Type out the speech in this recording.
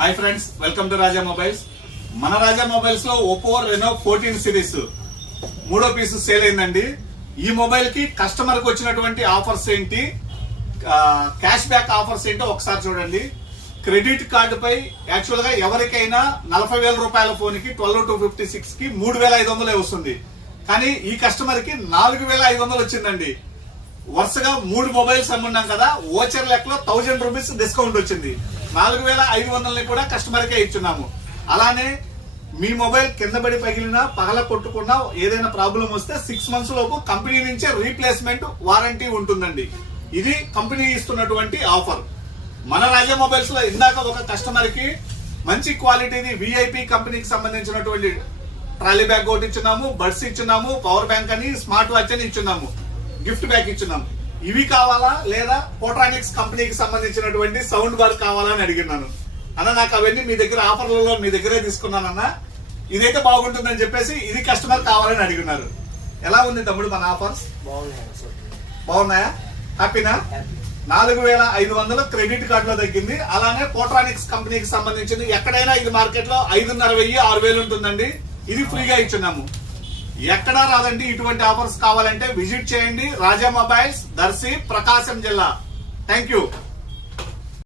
Hi friends, welcome to Raja mobiles. మన రాజా mobiles లో Oppo Renault 14 series 3వ పీసు sale అయిందండి. ఈ మొబైల్ కి కస్టమర్ కి వచ్చినటువంటి ఆఫర్స్ ఏంటి, క్యాష్ బ్యాక్ ఆఫర్స్ ఏంటో ఒకసారి చూడండి. క్రెడిట్ కార్డు పై యాక్చువల్ గా ఎవరికైనా 40,000 రూపాయల ఫోన్ కి 12256 కి 3,500 వస్తుంది. కానీ ఈ కస్టమర్ కి 4,500 వచ్చిందండి. వరుసగా 3 మొబైల్స్ అమ్మున్నాం కదా, ఓచర్ లెక్కలో 1000 రూపీస్ డిస్కౌంట్ వచ్చింది. 4,500 కూడా కస్టమర్ కే ఇచ్చున్నాము. అలానే మీ మొబైల్ కింద పడి పగిలినా, పగల కొట్టుకున్నా, ఏదైనా ప్రాబ్లం వస్తే 6 మంత్స్ లోపు కంపెనీ నుంచే రీప్లేస్మెంట్ వారంటీ ఉంటుందండి. ఇది కంపెనీ ఇస్తున్నటువంటి ఆఫర్. మన రాజా మొబైల్స్ లో ఇందాక ఒక కస్టమర్ కి మంచి క్వాలిటీది విఐపి కంపెనీకి సంబంధించినటువంటి ట్రాలీ బ్యాగ్ ఒకటి ఇచ్చున్నాము, బడ్స్ ఇచ్చున్నాము, పవర్ బ్యాంక్ అని, స్మార్ట్ వాచ్ అని ఇచ్చున్నాము, గిఫ్ట్ బ్యాగ్ ఇచ్చున్నాము. ఇవి కావాలా లేదా పోట్రానిక్స్ కంపెనీకి సంబంధించినటువంటి సౌండ్ బార్ కావాలా అని అడిగినాను. అన్న నాకు అవన్నీ మీ దగ్గర ఆఫర్లలో మీ దగ్గరే తీసుకున్నానన్న, ఇదైతే బాగుంటుందని చెప్పేసి ఇది కస్టమర్ కావాలని అడిగినారు. ఎలా ఉంది తమ్ముడు మన ఆఫర్స్? బాగున్నాయా? హ్యాపీనా? 4,500 క్రెడిట్ కార్డు లో తగ్గింది. అలానే పోట్రానిక్స్ కంపెనీకి సంబంధించింది ఎక్కడైనా ఇది మార్కెట్ లో 5,500, 6,000 ఉంటుందండి. ఇది ఫ్రీగా ఇచ్చున్నాము. ఎక్కడా రాదండి. ఇటువంటి ఆఫర్స్ కావాలంటే విజిట్ చేయండి. రాజా మొబైల్స్, దర్శి, ప్రకాశం జిల్లా. Thank you.